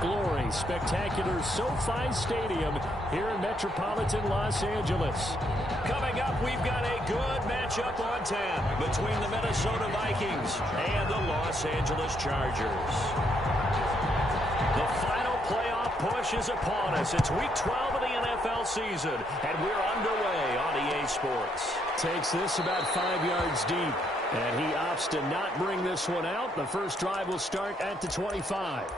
glory. Spectacular SoFi Stadium here in metropolitan Los Angeles. Coming up, we've got a good matchup on tap between the Minnesota Vikings and the Los Angeles Chargers. The final playoff push is upon us. It's Week 12 of the NFL season, and we're underway on EA Sports. Takes this about 5 yards deep, and he opts to not bring this one out. The first drive will start at the 25.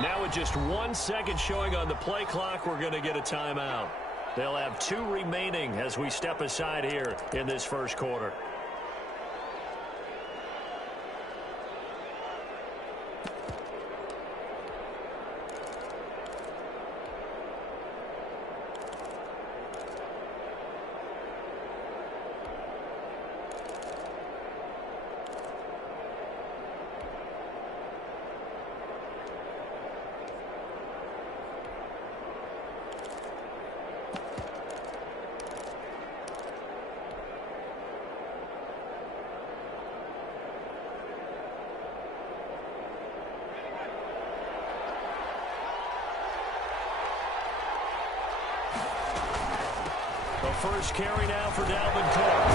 Now with just 1 second showing on the play clock, we're going to get a timeout. They'll have 2 remaining as we step aside here in this first quarter. First carry now for Dalvin Cook.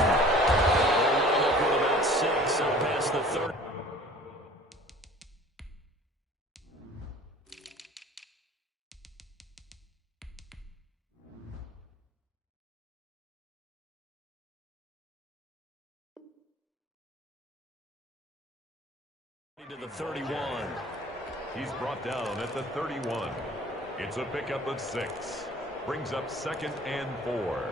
They'll wind up with about 6 up past the 30. To the 31. He's brought down at the 31. It's a pickup of 6. Brings up 2nd and 4.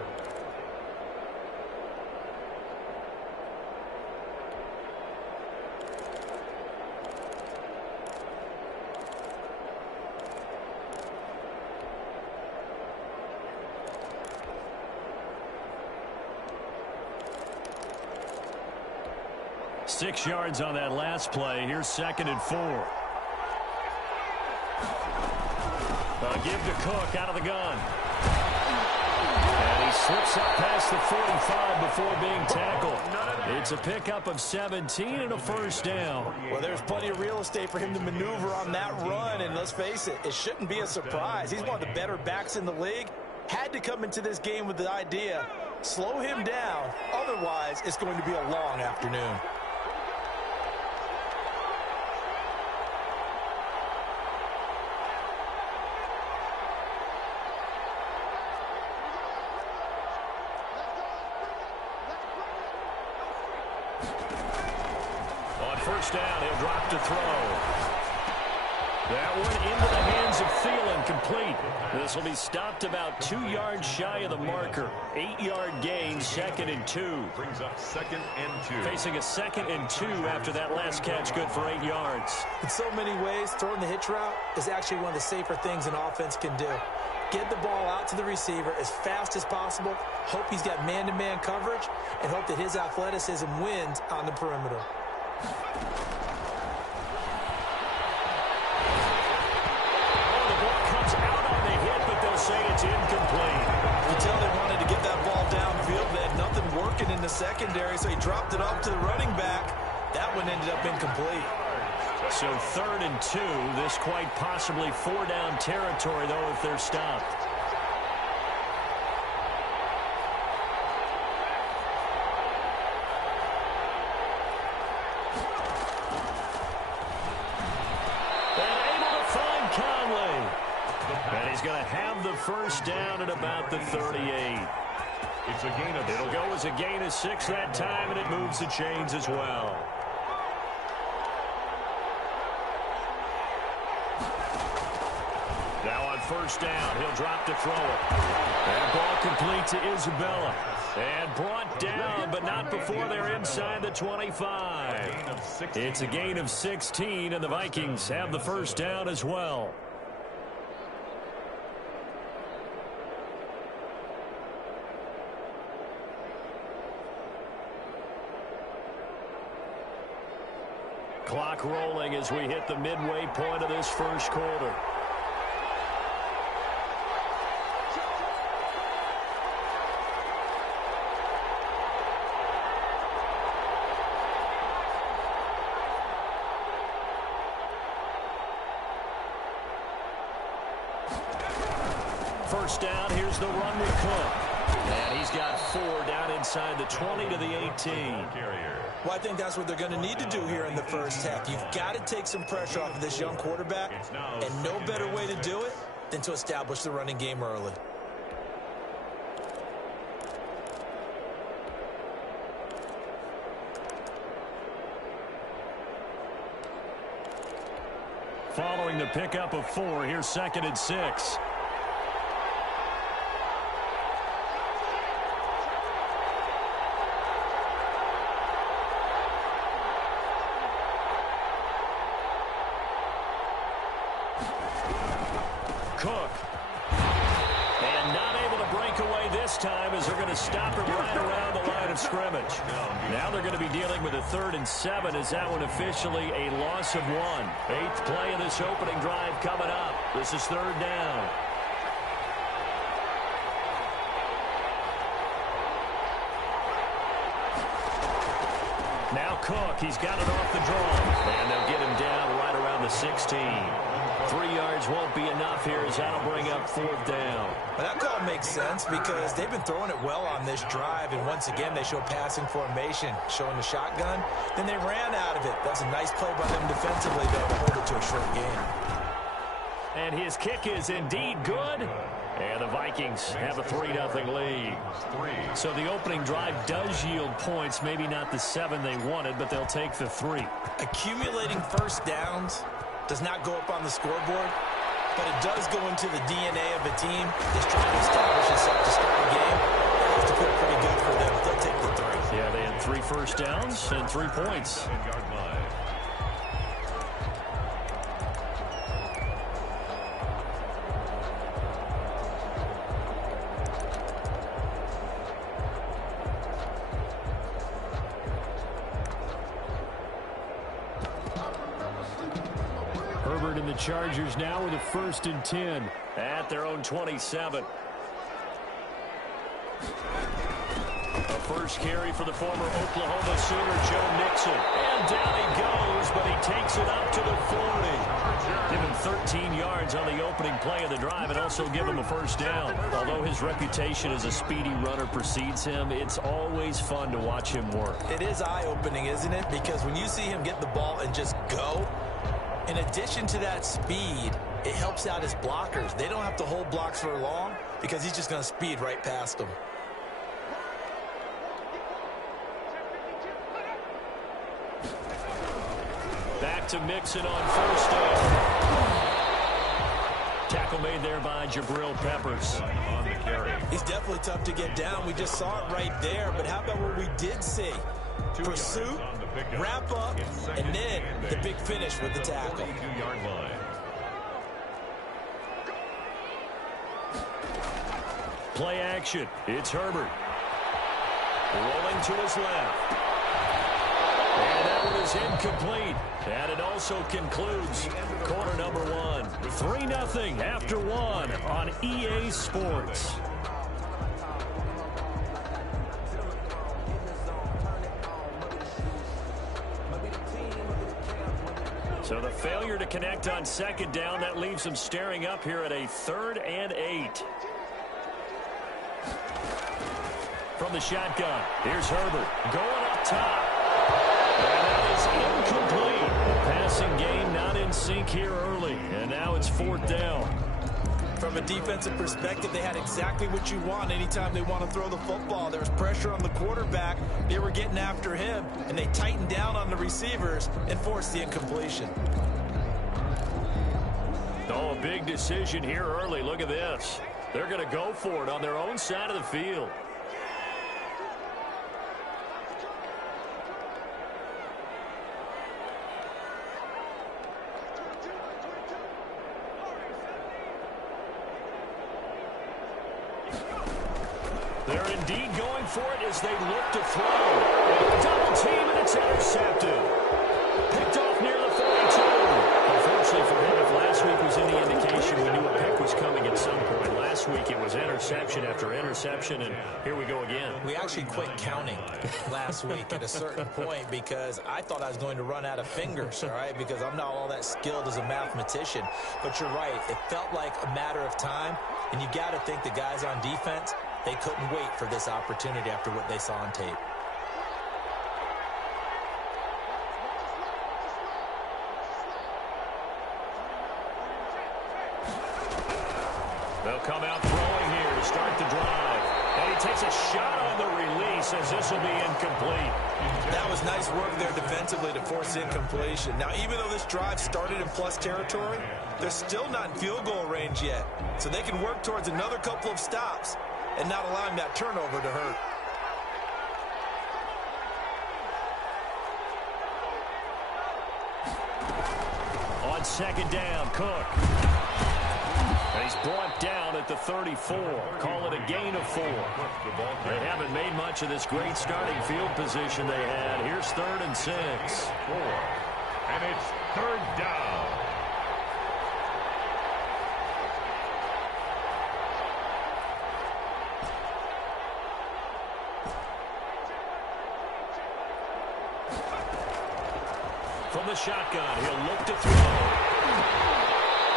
Six yards on that last play. Here's 2nd and 4. Give to Cook out of the gun. And he slips up past the 45 before being tackled. It's a pickup of 17 and a first down. Well, there's plenty of real estate for him to maneuver on that run, and let's face it, it shouldn't be a surprise. He's one of the better backs in the league. Had to come into this game with the idea, slow him down, otherwise it's going to be a long afternoon. First down, he'll drop to throw. That one into the hands of Thielen, complete. This will be stopped about 2 yards shy of the marker. 8-yard gain, 2nd and 2. Brings up 2nd and 2. Facing a 2nd and 2 after that last catch, good for 8 yards. In so many ways, throwing the hitch route is actually one of the safer things an offense can do. Get the ball out to the receiver as fast as possible, hope he's got man-to-man coverage, and hope that his athleticism wins on the perimeter. Say it's incomplete. You tell they wanted to get that ball downfield. They had nothing working in the secondary, so he dropped it off to the running back. That one ended up incomplete. So 3rd and 2. This quite possibly 4-down territory, though, if they're stopped. And he's going to have the first down at about the 38. It's a gain of 6. It'll go as a gain of 6 that time, and it moves the chains as well. Now on first down, he'll drop to throw it. That ball complete to Isabella. And brought down, but not before they're inside the 25. It's a gain of 16, and the Vikings have the first down as well. Clock rolling as we hit the midway point of this first quarter. First down, here's the run with Cook. And he's got 4 down inside the 20 to the 18. Well, I think that's what they're going to need to do here in the first half. You've got to take some pressure off of this young quarterback, and no better way to do it than to establish the running game early. Following the pickup of 4, here's 2nd and 6. Cook. And not able to break away this time as they're going to stop him right around the line of scrimmage. Now they're going to be dealing with a 3rd and 7 as that one officially a loss of 1. 8th play of this opening drive coming up. This is 3rd down. Now Cook, he's got it off the draw. And they'll get him down right around the 16. 3 yards won't be enough here as that'll bring up 4th down. Well, that call makes sense because they've been throwing it well on this drive, and once again they show passing formation, showing the shotgun. Then they ran out of it. That's a nice play by them defensively, though, to hold it to a short game. And his kick is indeed good. And the Vikings have a 3-0 lead. So the opening drive does yield points, maybe not the 7 they wanted, but they'll take the 3. Accumulating first downs does not go up on the scoreboard, but it does go into the DNA of a team that's trying to establish itself to start a game. That has to feel pretty good for them. They'll take the 3. Yeah, they had 3 first downs and 3 points. Herbert and the Chargers now with a 1st and 10 at their own 27. A first carry for the former Oklahoma Sooner, Joe Mixon. And down he goes, but he takes it up to the 40. Give him 13 yards on the opening play of the drive and also give him a first down. Although his reputation as a speedy runner precedes him, it's always fun to watch him work. It is eye-opening, isn't it? Because when you see him get the ball and just go, in addition to that speed, it helps out his blockers. They don't have to hold blocks for long because he's just going to speed right past them. Back to Mixon on 1st down. Tackle made there by Jabril Peppers. He's definitely tough to get down. We just saw it right there. But how about what we did see? Pursuit, wrap up, and then the big finish with the tackle. Play action. It's Herbert. Rolling to his left. And that one is incomplete. And it also concludes quarter number 1. 3-0 after 1 on EA Sports. So the failure to connect on 2nd down, that leaves them staring up here at a 3rd and 8. From the shotgun, here's Herbert going up top. And that is incomplete. The passing game not in sync here early. And now it's 4th down. From a defensive perspective, they had exactly what you want anytime they want to throw the football. There was pressure on the quarterback. They were getting after him, and they tightened down on the receivers and forced the incompletion. Oh, a big decision here early. Look at this. They're going to go for it on their own side of the field. indeed going for it as they look to throw. Double team, and it's intercepted. Picked off near the 42. Unfortunately for him, if last week was any indication, we knew a pick was coming at some point. Last week it was interception after interception, and here we go again. We actually quit counting last week at a certain point because I thought I was going to run out of fingers, all right, because I'm not all that skilled as a mathematician. But you're right. It felt like a matter of time, and you got to think the guys on defense, they couldn't wait for this opportunity after what they saw on tape. They'll come out throwing here to start the drive. And he takes a shot on the release as this will be incomplete. That was nice work there defensively to force incompletion. Now, even though this drive started in plus territory, they're still not in field goal range yet. So they can work towards another couple of stops and not allowing that turnover to hurt. On second down, Cook. And he's brought down at the 34. Call it a gain of 4. They haven't made much of this great starting field position they had. Here's 3rd and 6. 4. And it's 3rd down. From the shotgun, he'll look to throw.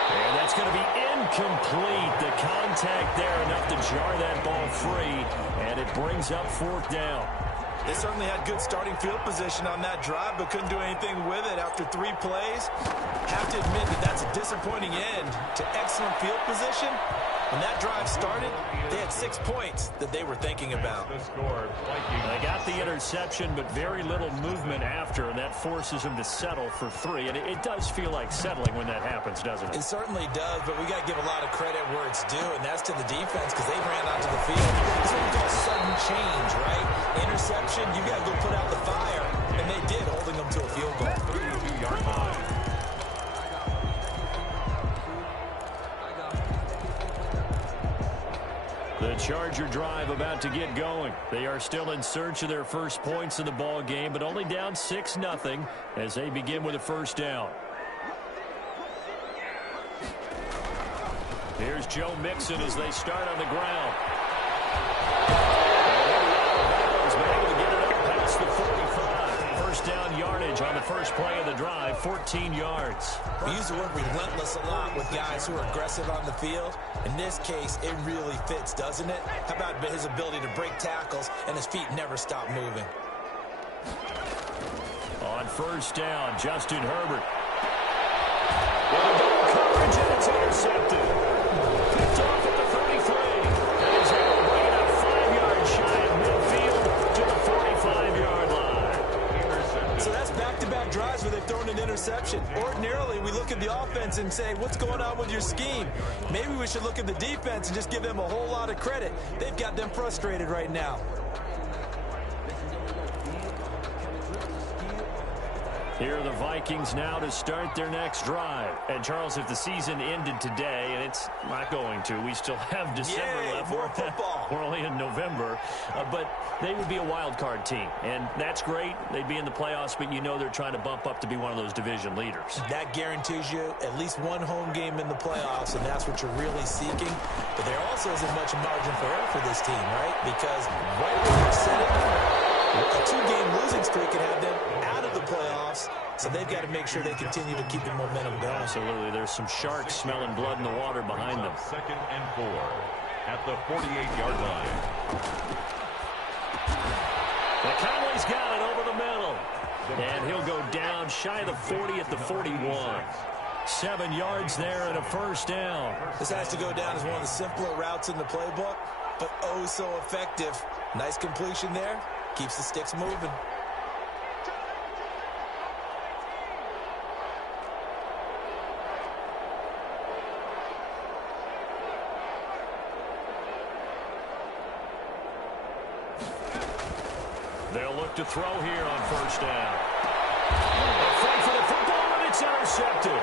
And that's going to be incomplete. The contact there enough to jar that ball free, and it brings up 4th down. They certainly had good starting field position on that drive, but couldn't do anything with it after 3 plays. Have to admit that that's a disappointing end to excellent field position. When that drive started, they had 6 points that they were thinking about. They got the interception, but very little movement after, and that forces them to settle for 3. And it does feel like settling when that happens, doesn't it? It certainly does, but we got to give a lot of credit where it's due, and that's to the defense because they ran onto the field. It's what we call sudden change, right? Interception, you got to go put out the fire, and they did, holding them to a field goal. 32-yard line. The Charger drive about to get going. They are still in search of their first points in the ball game, but only down 6-0 as they begin with a 1st down. Here's Joe Mixon as they start on the ground. He's been able to get it up past the 45. 1st down yardage on the first play of the drive, 14 yards. We use the word relentless a lot with guys who are aggressive on the field. In this case, it really fits, doesn't it? How about his ability to break tackles and his feet never stop moving? On 1st down, Justin Herbert. With a coverage, and it's intercepted. Picked off at the 33. And he's able to bring it up 5 yards shy of midfield to the 45-yard line. So that's back-to-back drives where they've thrown an interception. Ordinarily, we look at the offense and say, what's going on with your scheme? Maybe we should look at the defense and just give them a whole lot of credit. They've got them frustrated right now. Here are the Vikings now to start their next drive. And, Charles, if the season ended today, and it's not going to, we still have December left. More football. We're only in November. But they would be a wild card team. And that's great. They'd be in the playoffs, but you know they're trying to bump up to be one of those division leaders. That guarantees you at least one home game in the playoffs, and that's what you're really seeking. But there also isn't much margin for error for this team, right? Because right where they're sitting, a 2-game losing streak can have them out of the playoffs, so they've got to make sure they continue to keep the momentum going. Absolutely. There's some sharks smelling blood in the water behind them. 2nd and 4 at the 48-yard line. Conley's got it over the middle. And he'll go down shy of the 40 at the 41. 7 yards there and a 1st down. This has to go down as one of the simpler routes in the playbook, but oh so effective. Nice completion there. Keeps the sticks moving. They'll look to throw here on 1st down. A fight for the football, and it's intercepted.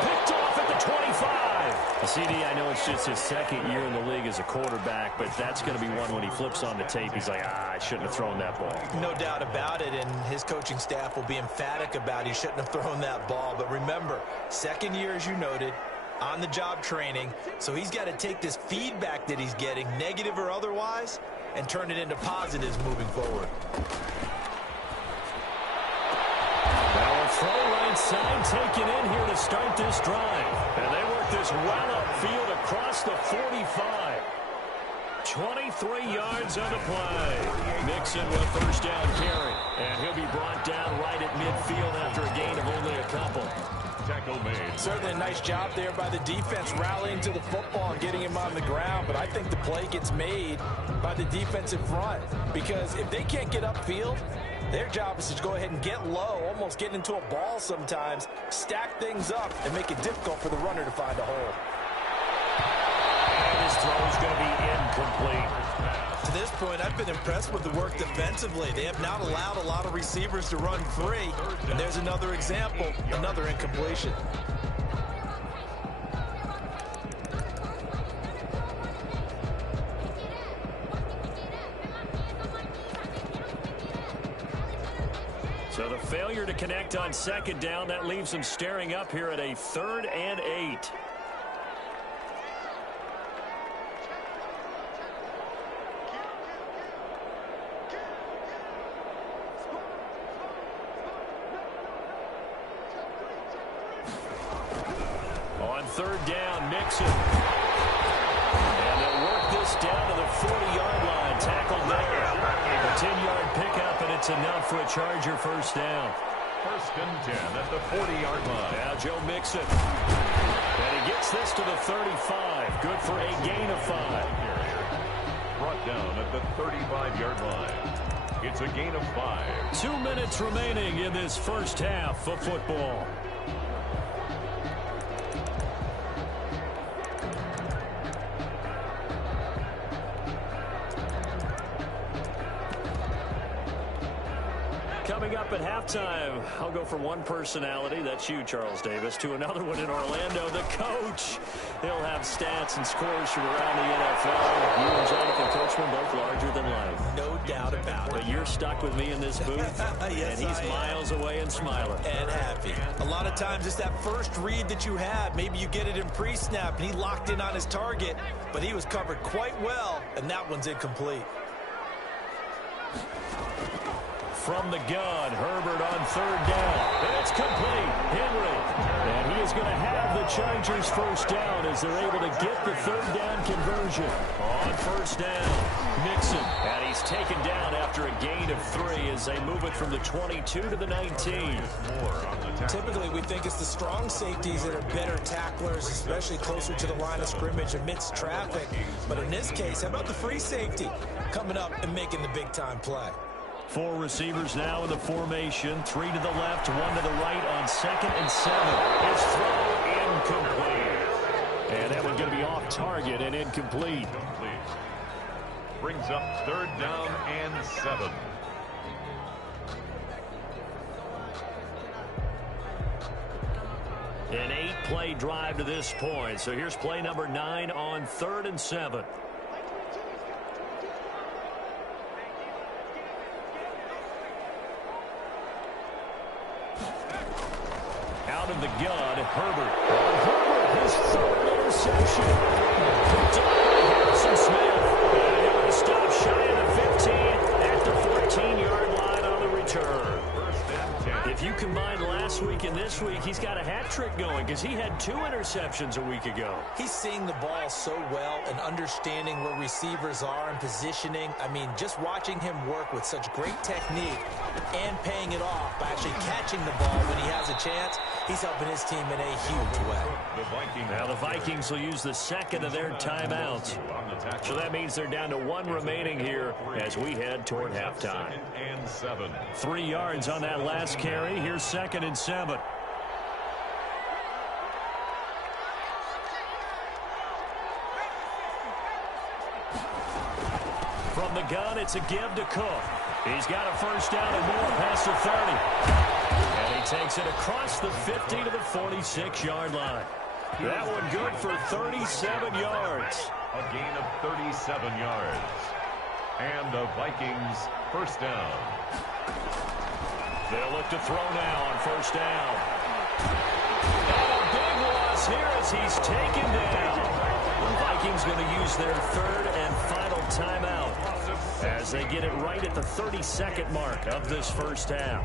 Picked off at the 25. CD, I know it's just his second year in the league as a quarterback, but that's going to be one when he flips on the tape. He's like, I shouldn't have thrown that ball. No doubt about it, and his coaching staff will be emphatic about he shouldn't have thrown that ball. But remember, second year, as you noted, on-the-job training, so he's got to take this feedback that he's getting, negative or otherwise, and turn it into positives moving forward. Now a throw right side taken in here to start this drive. And they work this well upfield across the 45. 23 yards on the play. Mixon with a first down carry. And he'll be brought down right at midfield after a gain of only a couple. Tackle made. Certainly a nice job there by the defense rallying to the football and getting him on the ground, but I think the play gets made by the defensive front, because if they can't get upfield, their job is to go ahead and get low, almost get into a ball sometimes, stack things up, and make it difficult for the runner to find a hole. And his throw is going to be incomplete. To this point, I've been impressed with the work defensively. They have not allowed a lot of receivers to run free. And there's another example, another incompletion. So the failure to connect on second down, that leaves them staring up here at a 3rd and 8. On 3rd down, Mixon. And they'll work this down to the 40-yard line. Tackled there. A 10-yard pickup, and it's enough for a Charger first down. 1st and 10 at the 40-yard line. Now Joe Mixon. And he gets this to the 35. Good for a gain of 5. Brought down at the 35-yard line. It's a gain of 5. 2 minutes remaining in this first half of football. Coming up at halftime, I'll go from one personality, that's you, Charles Davis, to another one in Orlando, the coach. He'll have stats and scores from around the NFL. You and Jonathan Coachman both larger than life. No doubt about it. But you're stuck with me in this booth, Yes, and he's miles away and smiling. And happy. A lot of times it's that first read that you have. Maybe you get it in pre-snap, and he locked in on his target, but he was covered quite well, and that one's incomplete. From the gun, Herbert on 3rd down. And it's complete. Henry. And he is going to have the Chargers first down as they're able to get the 3rd down conversion. On 1st down, Mixon. And he's taken down after a gain of 3 as they move it from the 22 to the 19. Typically, we think it's the strong safeties that are better tacklers, especially closer to the line of scrimmage amidst traffic. But in this case, how about the free safety coming up and making the big-time play? 4 receivers now in the formation. 3 to the left, 1 to the right on 2nd and 7. His throw incomplete. And that one's going to be off target and incomplete. Brings up 3rd down and 7. An 8-play drive to this point. So here's play number 9 on 3rd and 7. Out of the gun, Herbert. Herbert, his 3rd interception. Picked up by Harrison Smith. And he'll be stopped shy of the 15 at the 14-yard line on the return. If you combine last week and this week, he's got a hat trick going because he had 2 interceptions a week ago. He's seeing the ball so well and understanding where receivers are and positioning. I mean, just watching him work with such great technique and paying it off by actually catching the ball when he has a chance, he's helping his team in a huge way. Now the Vikings will use the 2nd of their timeouts. So that means they're down to 1 remaining here as we head toward halftime. 3 yards on that last carry. Here's 2nd and 7. From the gun. It's a give to Cook. He's got a first down and more past the 30. And he takes it across the 50 to the 46-yard line. That one good for 37 yards. A gain of 37 yards. And the Vikings first down. They'll look to throw now on first down. And a big loss here as he's taken down. The Vikings going to use their third and final timeout as they get it right at the 32nd mark of this first half.